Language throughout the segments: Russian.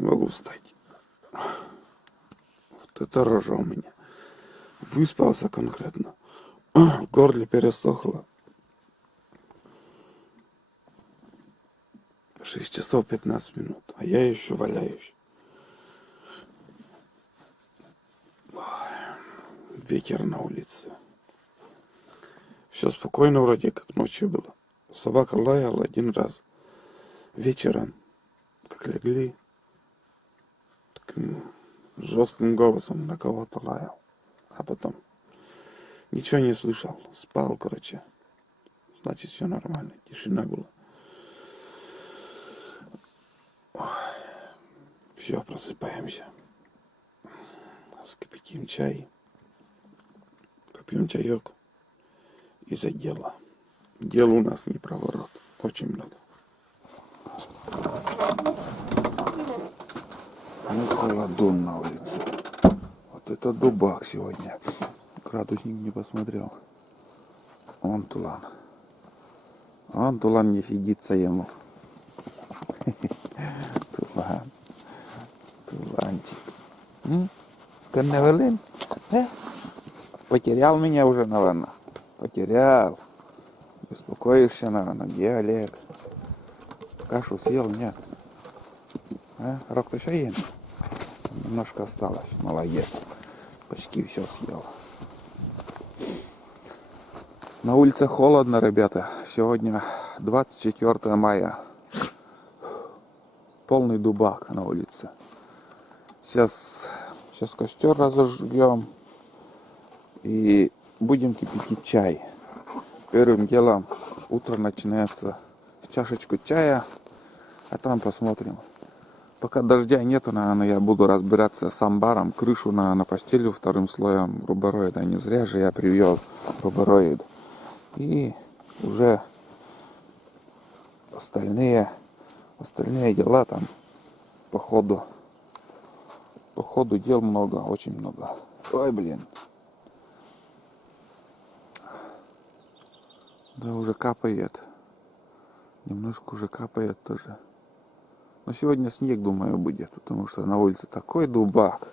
Не могу встать. Вот это рожа у меня. Выспался конкретно. В горле пересохло. 6 часов 15 минут. А я еще валяюсь. Ветер на улице. Все спокойно вроде, как ночью было. Собака лаяла один раз. Вечером, как легли, таким жестким голосом на кого-то лаял. А потом ничего не слышал. Спал, короче. Значит, все нормально. Тишина была. Все, просыпаемся. Скипятим чай. Попьем чаек. И за дело. Дел у нас не проворот. Очень много. Ну, холодун на улице. Вот это дубак сегодня. Градусник не посмотрел. Он тулан. Он тулан не сидится ему. Тулан. Туланчик. Конневелин? Потерял меня уже, наверное. Потерял. Беспокоишься, наверное. Где Олег? Кашу съел? Нет. Рок еще ем? Немножко осталось. Молодец. Почти все съел. На улице холодно, ребята. Сегодня 24 мая. Полный дубак на улице. Сейчас костер разожгем. И будем кипятить чай. Первым делом утро начинается с чашечку чая. А там посмотрим. Пока дождя нету, наверное, я буду разбираться с амбаром. Крышу на постелю вторым слоем рубероида. Не зря же я привел рубероид. И уже остальные дела там по ходу дел много, очень много. Ой, блин. Да, уже капает. Немножко уже капает тоже. Но сегодня снег, думаю, будет, потому что на улице такой дубак.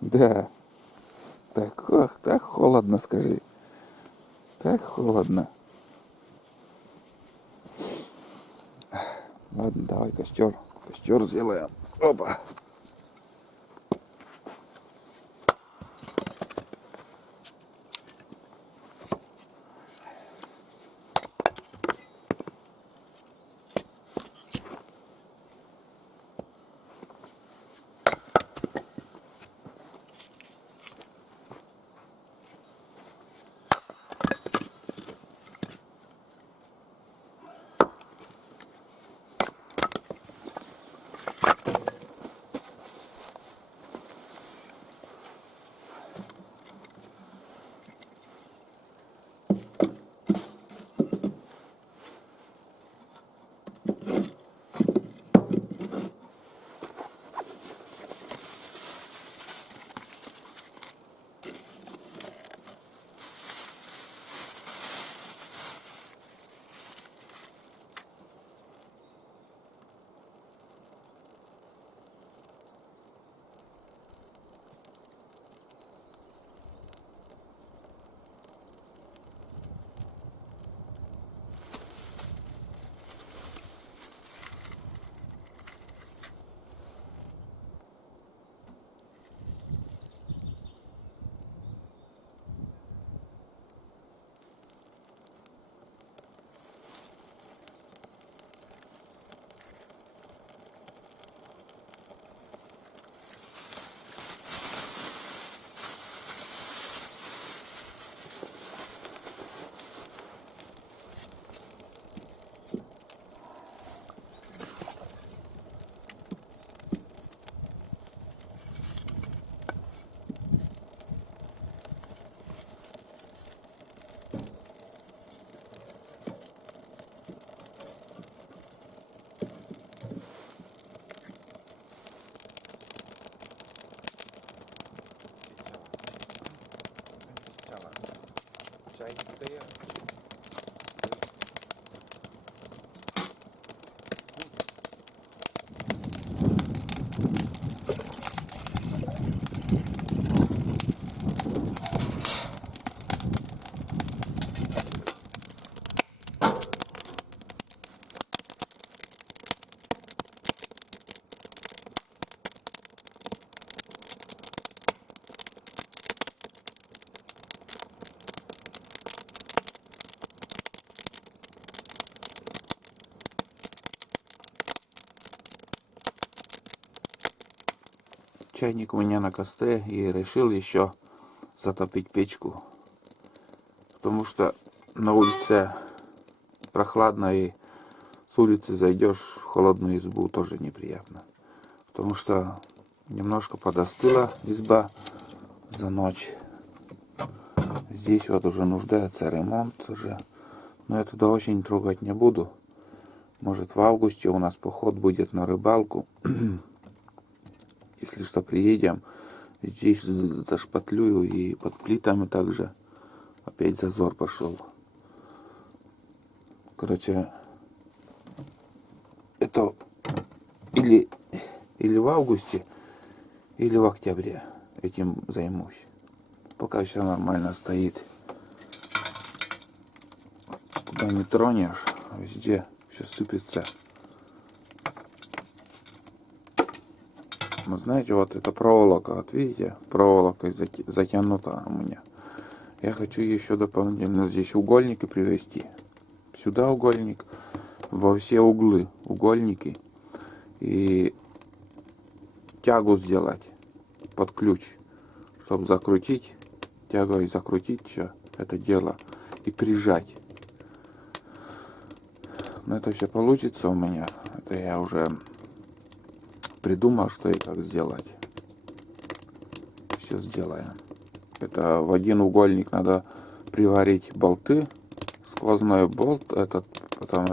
Да. Так холодно, скажи. Так холодно. Ладно, давай костер сделаем. Опа. Чайник у меня на костре, и решил еще затопить печку. Потому что на улице прохладно, и с улицы зайдешь в холодную избу, тоже неприятно. Потому что немножко подостыла изба за ночь. Здесь вот уже нуждается ремонт уже. Но я туда очень трогать не буду. Может, в августе у нас поход будет на рыбалку. Если что, приедем. Здесь зашпатлюю, и под плитами также опять зазор пошел. Короче, это или в августе, или в октябре этим займусь. Пока все нормально стоит. Куда не тронешь, везде все сыпется. Но знаете, вот эта проволока, вот видите, проволокой затянута у меня. Я хочу еще дополнительно здесь угольники привести. Сюда угольник, во все углы угольники. И тягу сделать под ключ, чтобы закрутить, тягой закрутить все это дело и прижать. Но это все получится у меня. Это я уже придумал, что и как сделать. Все сделаем. Это в один угольник надо приварить болты, сквозной болт, этот, потом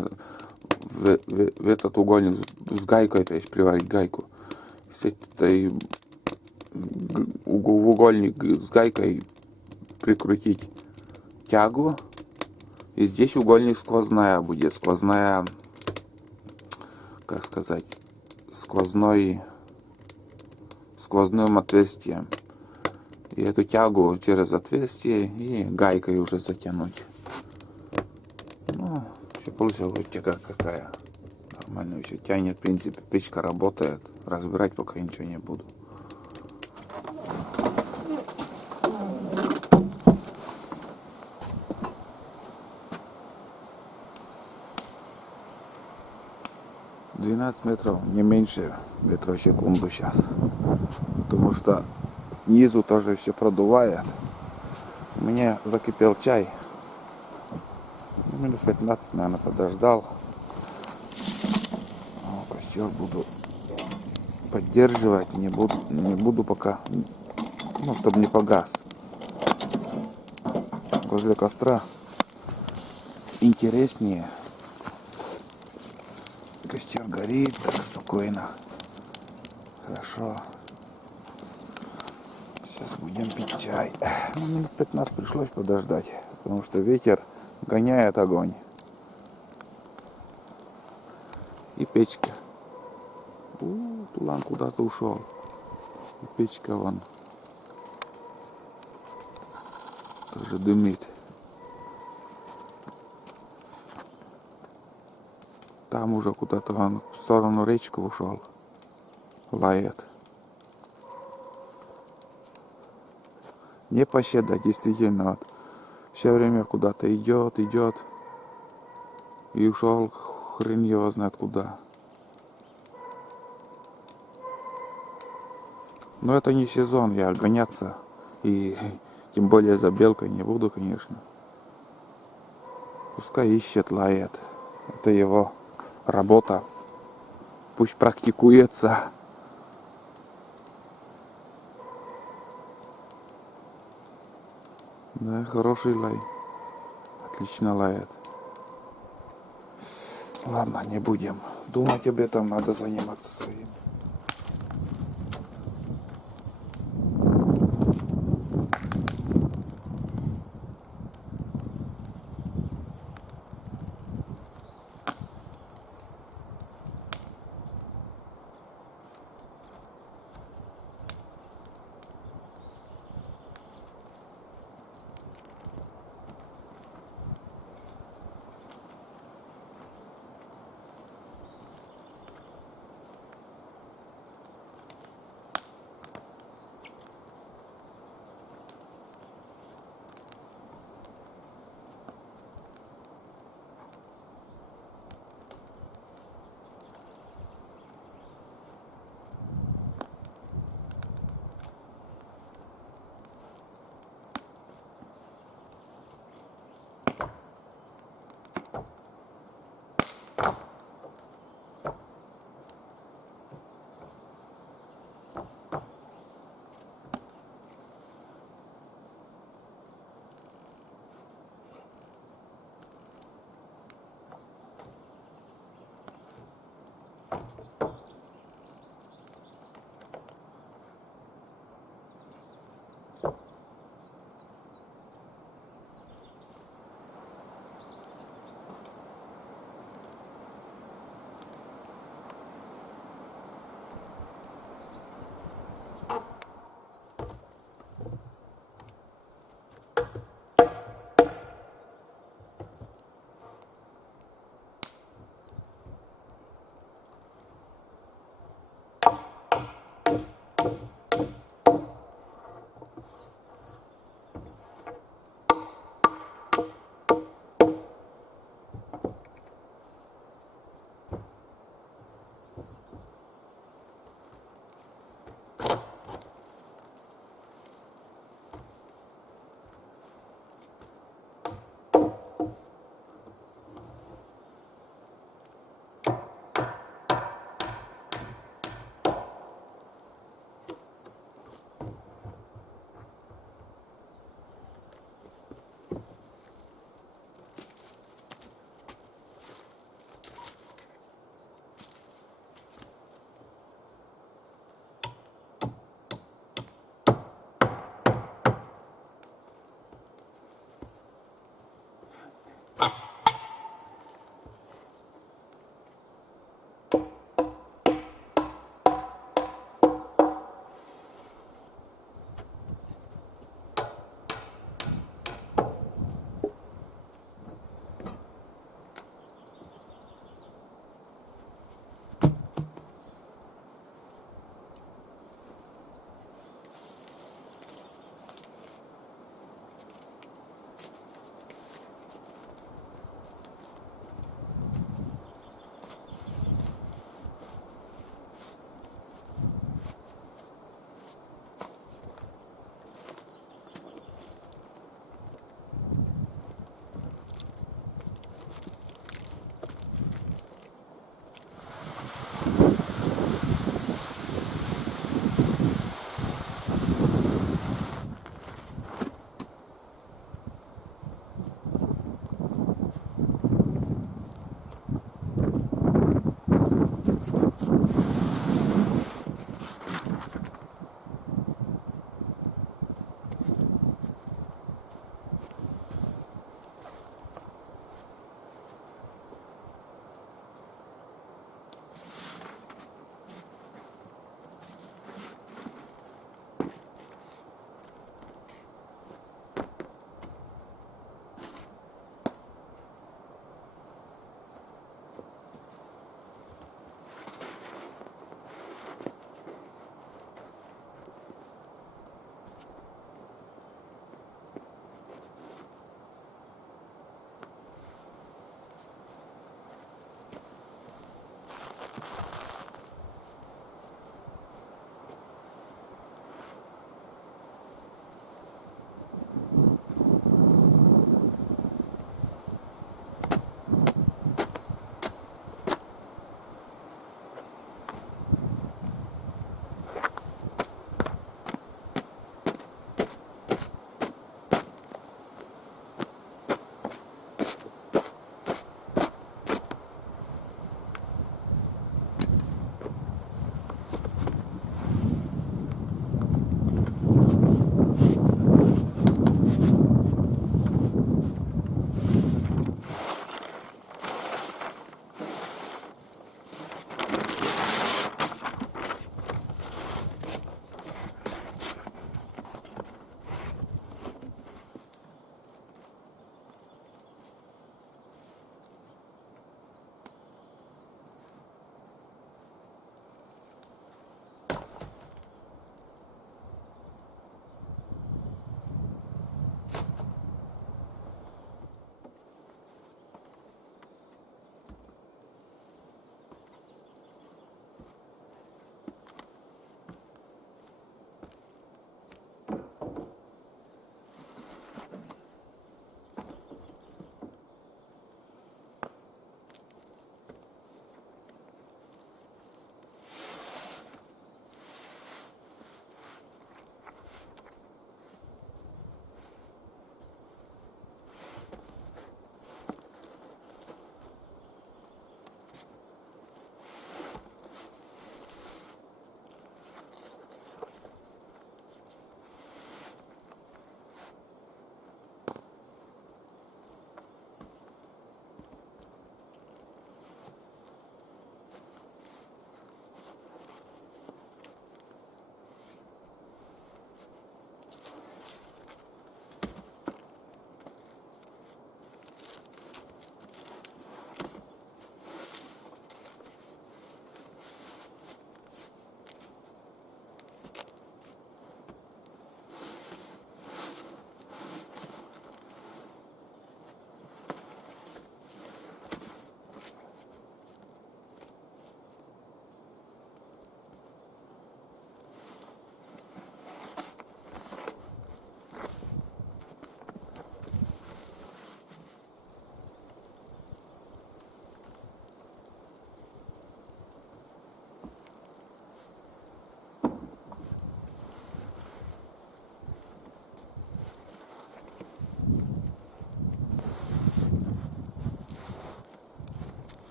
в этот угольник с гайкой, то есть приварить гайку. С этой в угольник с гайкой прикрутить тягу. И здесь угольник сквозная будет. Сквозная, как сказать, сквозным отверстием. И эту тягу через отверстие и гайкой уже затянуть. Ну, все получилось, вот тяга какая. Нормально все тянет, в принципе, печка работает. Разбирать пока ничего не буду. метров, не меньше метров в секунду сейчас. Потому что снизу тоже все продувает. Мне закипел чай. Минут 15, наверное, подождал. Костер буду поддерживать. Не буду пока, ну, чтобы не погас. Возле костра интереснее. Костер горит, так спокойно. Хорошо. Сейчас будем пить чай. Ну, минут 15 пришлось подождать, потому что ветер гоняет огонь. И печка. Тулан куда-то ушел. И печка вон тоже дымит. Там уже куда-то он в сторону речки ушел. Лает. Не пощада, действительно. Вот, все время куда-то идет. И ушел хрен его знает куда. Но это не сезон, я гоняться. И тем более за белкой не буду, конечно. Пускай ищет, лает. Это его работа. Пусть практикуется. Да, хороший лай. Отлично лает. Ладно, не будем думать об этом, надо заниматься своим.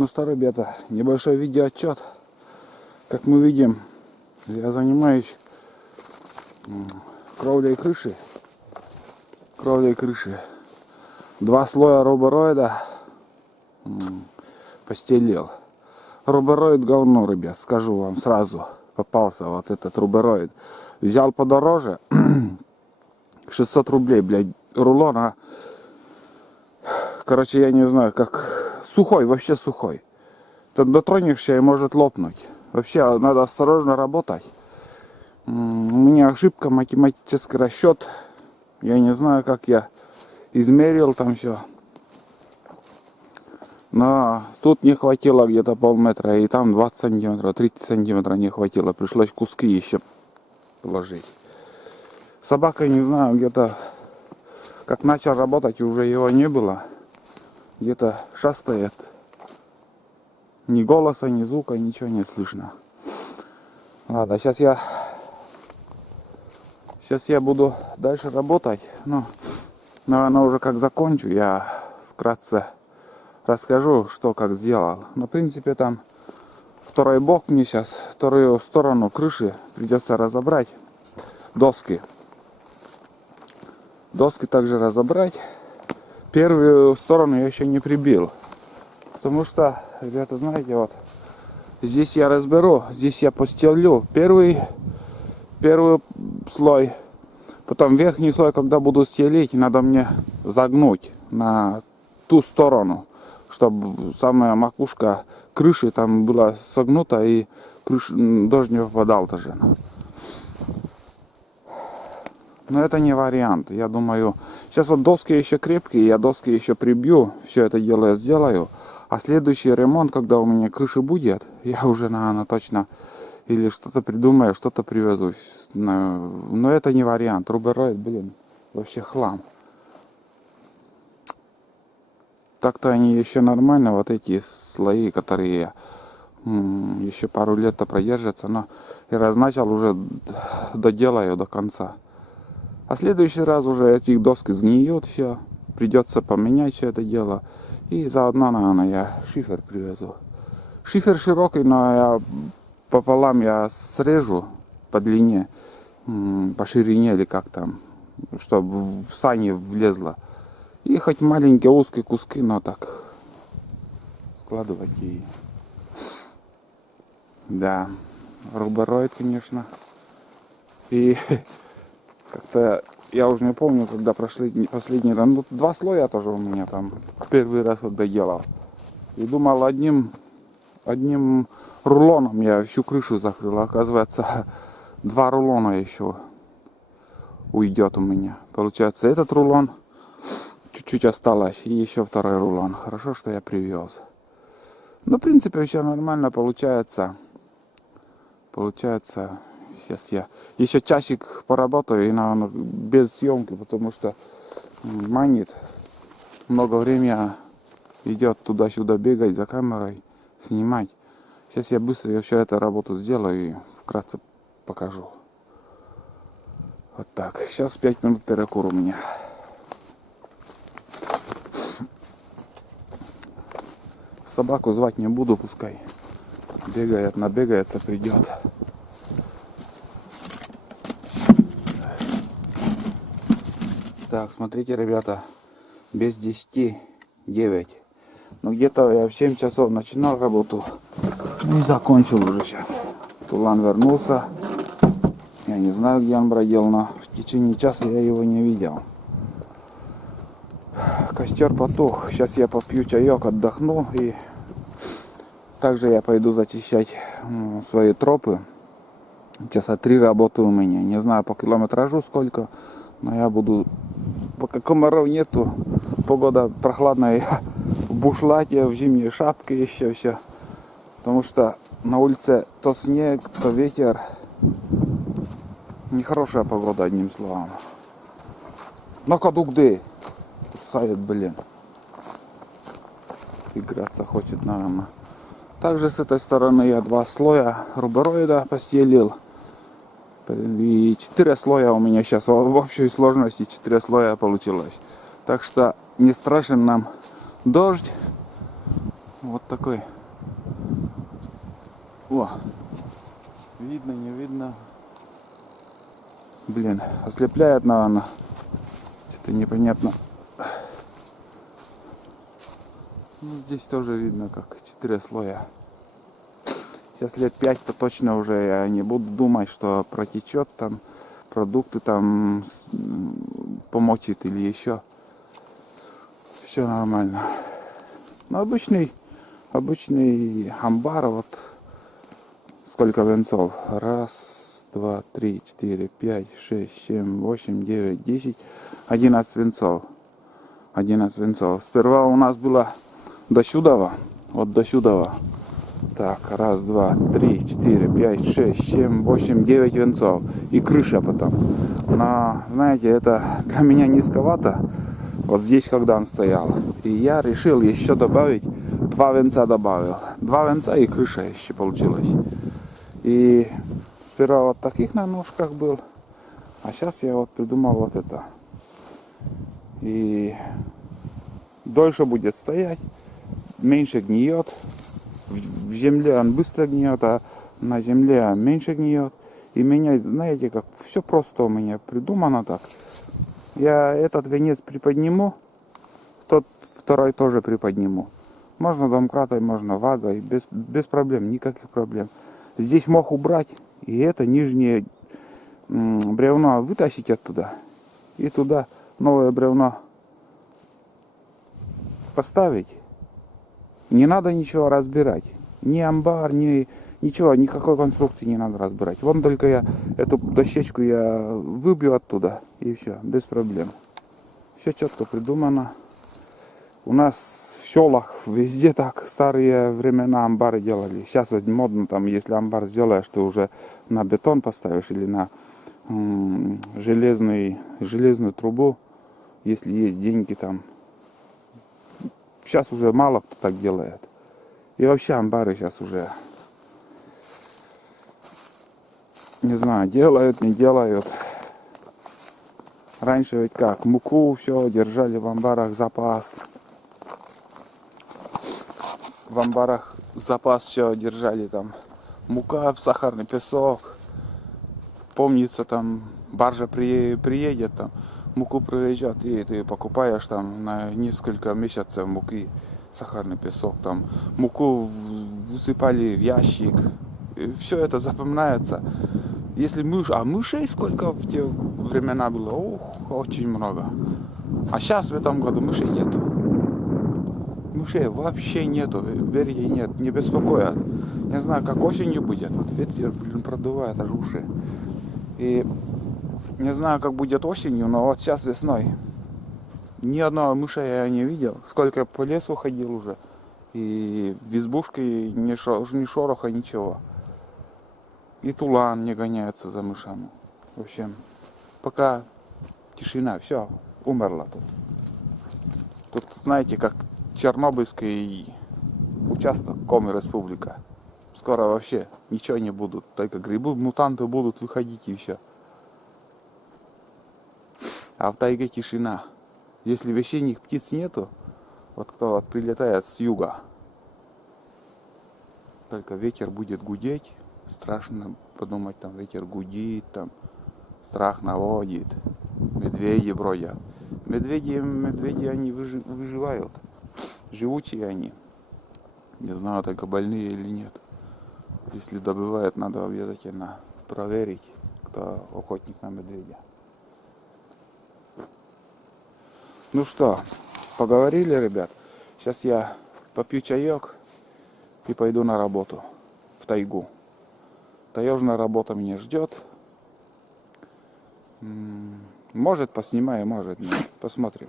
Ну что, ребята, небольшой видеоотчет. Как мы видим, я занимаюсь кровлей крыши. Кровлей крыши. 2 слоя рубероида постелил. Рубероид говно, ребят, скажу вам сразу. Попался вот этот рубероид. Взял подороже. 600 рублей, блядь, рулона. Короче, я не знаю, как сухой, вообще сухой. Ты дотронешься и может лопнуть. Вообще, надо осторожно работать. У меня ошибка, математический расчет. Я не знаю, как я измерил там все. Но тут не хватило где-то полметра, и там 20 сантиметров, 30 сантиметров не хватило. Пришлось куски еще положить. Собака, не знаю, где-то как начал работать, уже его не было. Где-то шастает. Ни голоса, ни звука, ничего не слышно. Ладно, сейчас я буду дальше работать. Ну, наверное, уже как закончу, я вкратце расскажу, что как сделал. Но, в принципе, там второй бок мне сейчас, вторую сторону крыши придется разобрать. Доски также разобрать. Первую сторону я еще не прибил. Потому что, ребята, знаете, вот здесь я разберу, здесь я постелю первый слой. Потом верхний слой, когда буду стелить, надо мне загнуть на ту сторону, чтобы самая макушка крыши там была согнута и дождь не попадал даже. Но это не вариант. Я думаю, сейчас вот доски еще крепкие, я доски еще прибью, все это дело я сделаю. А следующий ремонт, когда у меня крыша будет, я уже, наверное, точно или что-то придумаю, что-то привезу. Но это не вариант. Рубероид, блин, вообще хлам. Так-то они еще нормально, вот эти слои, которые еще пару лет-то продержатся. Но я раз начал, уже доделаю до конца. А следующий раз уже эти доски сгниют, все. Придется поменять все это дело. И заодно, наверное, я шифер привезу. Шифер широкий, но я пополам я срежу по длине, по ширине или как там, чтобы в сани влезло. И хоть маленькие узкие куски, но так складывать и... Да, рубероид, конечно. И как-то я уже не помню, когда прошли последний раз. Ну, 2 слоя тоже у меня там первый раз вот доделал. И думал, одним рулоном я всю крышу закрыл. Оказывается, 2 рулона еще уйдет у меня. Получается, этот рулон чуть-чуть осталось. И еще второй рулон. Хорошо, что я привез. Ну, в принципе, все нормально получается. Сейчас я еще часик поработаю и, наверное, без съемки, потому что манит. Много времени идет туда-сюда бегать за камерой, снимать. Сейчас я быстро всю эту работу сделаю и вкратце покажу. Вот так. Сейчас 5 минут перекур у меня. Собаку звать не буду, пускай бегает, набегается, придет. Так, смотрите, ребята, без 10:09. Ну, где-то я в 7 часов начинал работу и закончил уже сейчас. Тулан вернулся. Я не знаю, где он бродил, но в течение часа я его не видел. Костер потух. Сейчас я попью чаек, отдохну. И также я пойду зачищать свои тропы. Часа 3 работы у меня. Не знаю по километражу сколько. Но я буду, пока комаров нету, погода прохладная, я в бушлате, в зимней шапке еще все. Потому что на улице то снег, то ветер. Нехорошая погода, одним словом. Но кадугды кусает, блин. Играться хочет, наверное. Также с этой стороны я 2 слоя рубероида постелил. И 4 слоя у меня сейчас в общей сложности 4 слоя получилось. Так что не страшен нам дождь. Вот такой. О, видно, не видно. Блин, ослепляет, наверное. Что-то непонятно. Ну, здесь тоже видно, как 4 слоя. Сейчас лет 5, то точно уже я не буду думать, что протечет там, продукты там помочит или еще. Все нормально. Ну, обычный амбар, вот сколько венцов? 1, 2, 3, 4, 5, 6, 7, 8, 9, 10, 11 венцов. 11 венцов. Сперва у нас было до сюда, вот до сюда. Так, 1, 2, 3, 4, 5, 6, 7, 8, 9 венцов. И крыша потом. Но, знаете, это для меня низковато. Вот здесь, когда он стоял. И я решил еще добавить, 2 венца добавил. 2 венца и крыша еще получилась. И сперва вот таких на ножках был. А сейчас я вот придумал вот это. И дольше будет стоять. Меньше гниет. В земле он быстро гниет, а на земле меньше гниет. И меня, знаете, как все просто у меня придумано так. Я этот венец приподниму, тот второй тоже приподниму. Можно домкратой, можно вагой, без проблем, никаких проблем. Здесь мох убрать, и это нижнее бревно вытащить оттуда. И туда новое бревно поставить. Не надо ничего разбирать. Ни амбар, ни ничего, никакой конструкции не надо разбирать. Вон только я эту дощечку я выбью оттуда. И все, без проблем. Все четко придумано. У нас в селах везде так старые времена амбары делали. Сейчас вот модно, там, если амбар сделаешь, ты уже на бетон поставишь или на железную трубу, если есть деньги там. Сейчас уже мало кто так делает. И вообще амбары сейчас уже, не знаю, делают, не делают. Раньше ведь как, муку все держали в амбарах запас. В амбарах запас все держали там. Мука, сахарный песок. Помнится, там баржа приедет, там муку привезет, и ты покупаешь там на несколько месяцев муки, сахарный песок, там муку высыпали в ящик. Все это запоминается. Если мышей сколько в те времена было? Ух, очень много. А сейчас в этом году мышей нету. Мышей вообще нету, верите, нет, не беспокоят. Не знаю, как осенью будет. Вот ветер, продувает аж уши. И не знаю, как будет осенью, но вот сейчас весной ни одного мыша я не видел. Сколько по лесу ходил уже. И в избушке ни шороха, ничего. И тулан не гоняется за мышами. В общем, пока тишина, все, умерла тут. Тут, знаете, как Чернобыльский участок, Коми Республика. Скоро вообще ничего не будут. Только грибы, мутанты будут выходить и все. А в тайге тишина. Если весенних птиц нету, вот кто вот прилетает с юга, только ветер будет гудеть. Страшно подумать, там ветер гудит, там страх наводит. Медведи бродят. Медведи они выживают. Живучие они. Не знаю, только больные или нет. Если добывают, надо обязательно проверить, кто охотник на медведя. Ну что, поговорили, ребят. Сейчас я попью чаек и пойду на работу в тайгу. Таежная работа меня ждет. Может поснимаю, может нет. Посмотрим.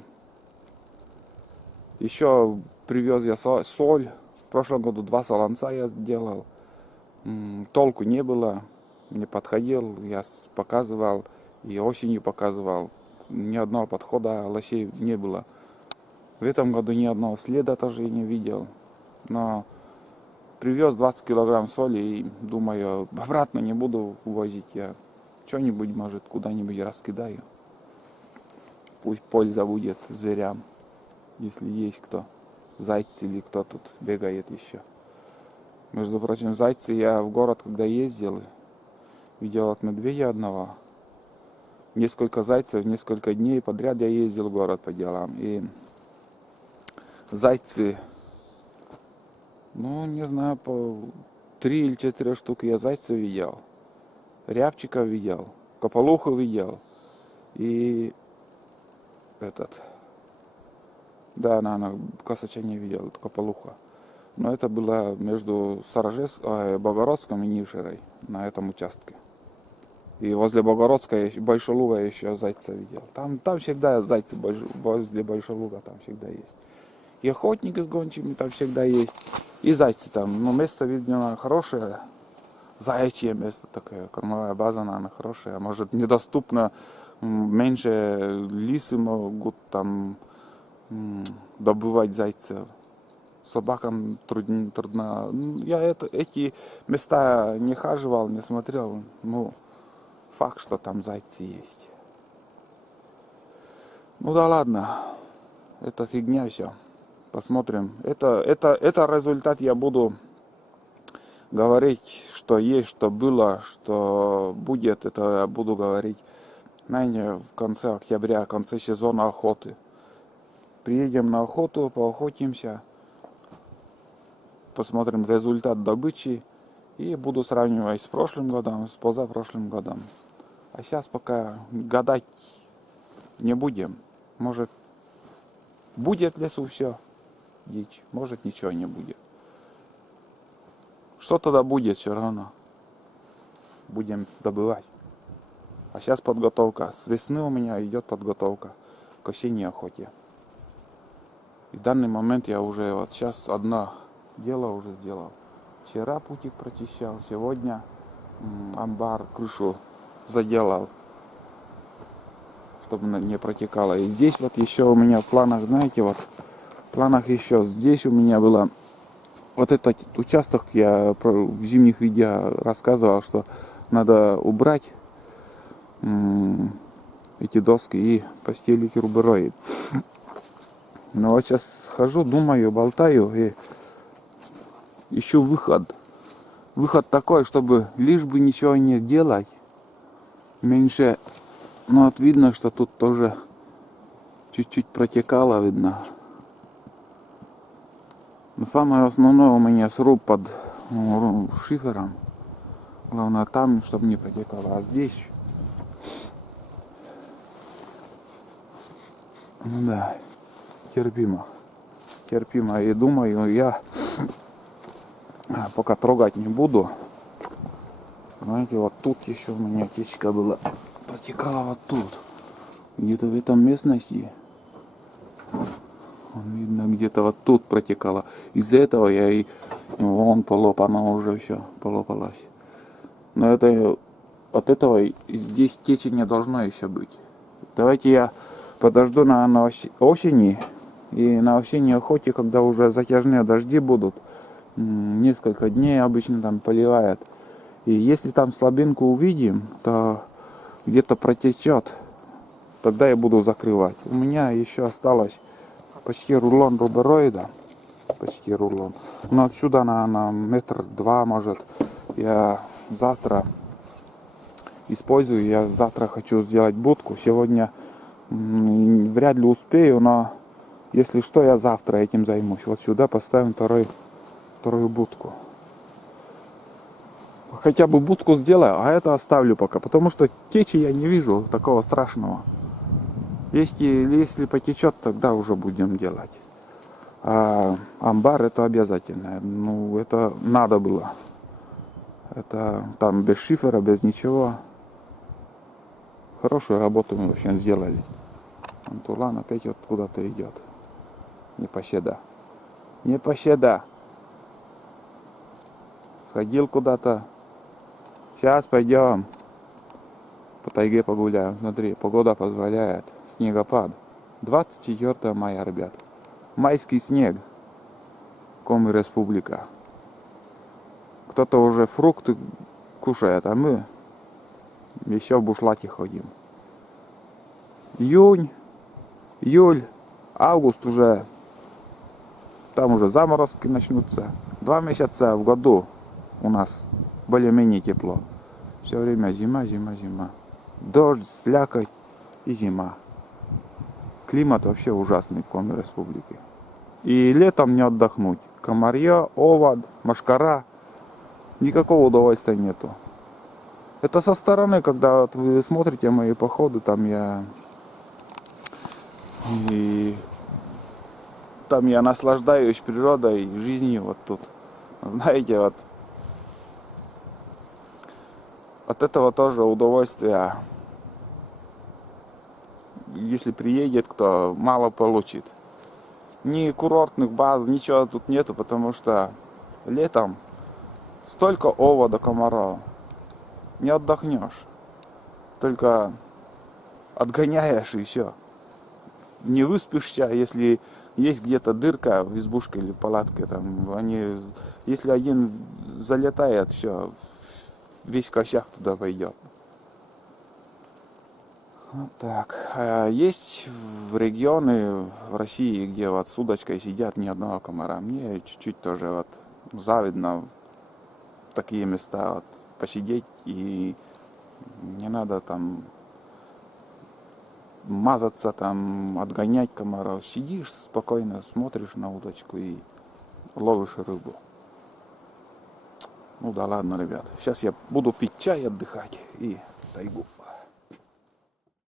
Еще привез я соль. В прошлом году 2 солонца я сделал. Толку не было. Не подходил. Я показывал. И осенью показывал. Ни одного подхода лосей не было. В этом году ни одного следа тоже не видел. Но привез 20 килограмм соли и думаю, обратно не буду увозить. Я что-нибудь, может, куда-нибудь раскидаю. Пусть польза будет зверям, если есть кто зайцы или кто тут бегает еще. Между прочим, зайцы я в город, когда ездил, видел от медведя одного. Несколько зайцев, несколько дней подряд я ездил в город по делам. И зайцы, ну, не знаю, по 3 или 4 штуки я зайцев видел. Рябчика видел, кополуху видел. И да, наверное, косача не видел, это кополуха. Но это было между Богородском и Нившерой на этом участке. И возле Богородска, Большелуга еще зайца видел. Там всегда зайцы возле Большелуга, там всегда есть. И охотники с гончими там всегда есть. И зайцы там. Ну, место, видно, хорошее. Заячье место такое. Кормовая база, наверное, хорошая. Может, недоступно. Меньше лисы могут там добывать зайцев. Собакам трудно. Я эти места не хаживал, не смотрел. Ну, факт, что там зайцы есть. Ну да ладно. Это фигня все. Посмотрим. Это результат, я буду говорить, что есть, что было, что будет. Это я буду говорить, знаете, в конце октября, в конце сезона охоты. Приедем на охоту, поохотимся. Посмотрим результат добычи. И буду сравнивать с прошлым годом, с позапрошлым годом. А сейчас пока гадать не будем. Может, будет в лесу все дичь, может, ничего не будет. Что тогда будет, все равно будем добывать. А сейчас подготовка. С весны у меня идет подготовка к осенней охоте. И в данный момент я уже вот сейчас одно дело уже сделал. Вчера путик прочищал, сегодня амбар, крышу заделал, чтобы не протекало. И здесь вот еще у меня в планах, знаете, вот в планах еще здесь у меня было вот этот участок, я в зимних видео рассказывал, что надо убрать эти доски и постелить рубероид. Но вот сейчас хожу, думаю, болтаю и ищу выход. Выход такой, чтобы лишь бы ничего не делать, меньше. Ну вот видно, что тут тоже чуть-чуть протекало, видно. Но самое основное у меня сруб под шифером. Главное там, чтобы не протекало. А здесь, ну да, терпимо. Терпимо. И думаю, я пока трогать не буду. Знаете, вот тут еще у меня течка была. Протекала вот тут. Где-то в этом местности. Видно, где-то вот тут протекала. Из-за этого я и вон полопана уже все, полопалась. Но это от этого здесь течи не должно еще быть. Давайте я подожду на осени. И на осенней охоте, когда уже затяжные дожди будут, несколько дней обычно там поливает. И если там слабинку увидим, то где-то протечет, тогда я буду закрывать. У меня еще осталось почти рулон рубероида. Почти рулон. Но отсюда на 1-2 метра, может. Я завтра использую. Я завтра хочу сделать будку. Сегодня вряд ли успею, но если что, я завтра этим займусь. Вот сюда поставим вторую будку. Хотя бы будку сделаю, а это оставлю пока. Потому что течи я не вижу такого страшного. Если потечет, тогда уже будем делать. А амбар это обязательно. Ну, это надо было. Это там без шифера, без ничего. Хорошую работу мы вообще сделали. Антулан опять вот куда-то идет. Непоседа. Непоседа. Сходил куда-то. Сейчас пойдем. По тайге погуляем. Смотри, погода позволяет. Снегопад. 24 мая, ребят. Майский снег. Коми Республика. Кто-то уже фрукты кушает, а мы еще в бушлате ходим. Июнь, июль, август уже там уже заморозки начнутся. 2 месяца в году у нас более-менее тепло. Все время зима, зима, зима. Дождь, слякоть и зима. Климат вообще ужасный в Коми Республике. И летом не отдохнуть. Комарья, овод, мошкара. Никакого удовольствия нету. Это со стороны, когда вот вы смотрите мои походы, там я наслаждаюсь природой, жизнью вот тут. Знаете, вот от этого тоже удовольствие. Если приедет кто, мало получит. Ни курортных баз, ничего тут нету, потому что летом столько овода, комаров. Не отдохнешь. Только отгоняешь и все. Не выспишься, если есть где-то дырка в избушке или в палатке, там если один залетает, все, весь косяк туда пойдет. Вот так. Есть регионы в России, где вот с удочкой сидят ни одного комара. Мне чуть-чуть тоже вот завидно в такие места вот посидеть, и не надо там мазаться, там отгонять комаров. Сидишь спокойно, смотришь на удочку и ловишь рыбу. Ну да ладно, ребят. Сейчас я буду пить чай, отдыхать и в тайгу.